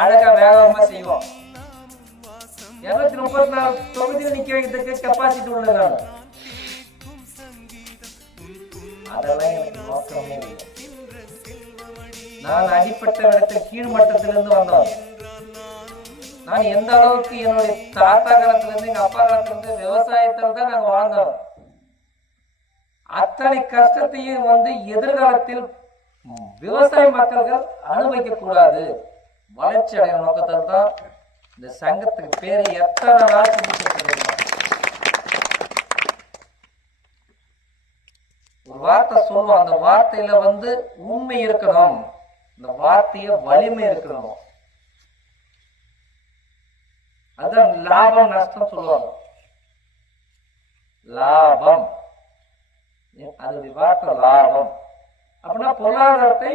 அழகா வேகமா செய்வோம். 234 தொகுதியில் நிக்க வைக்கிறதுக்கு கெப்பாசிட்டி உள்ளது. அதெல்லாம் எனக்கு நோக்கமே இல்லை. நான் அடிப்பட்ட இடத்துல கீழ்மட்டத்திலிருந்து வந்தோம். நான் எந்த அளவுக்கு என்னுடைய தாத்தா காலத்துல இருந்து எங்க அப்பா காலத்துல இருந்து விவசாயத்துல தான் நாங்க வாழ்ந்தோம். அத்தனை கஷ்டத்தையும் எதிர்காலத்தில் விவசாய மக்கள்கள் அனுபவிக்க கூடாது, வளர்ச்சி அடையும் நோக்கத்தில் தான் இந்த சங்கத்துக்கு பேரு எத்தனை நாள் ஒரு வார்த்தை சொல்லுவோம். அந்த வார்த்தையில உண்மை இருக்கணும், இந்த வார்த்தைய வலிமை இருக்கணும். அதான் லாபம் நஷ்டம் சொல்லுவாங்க. லாபம் அது வார்த்தை லாபம் அப்படின்னா பொருளாதாரத்தை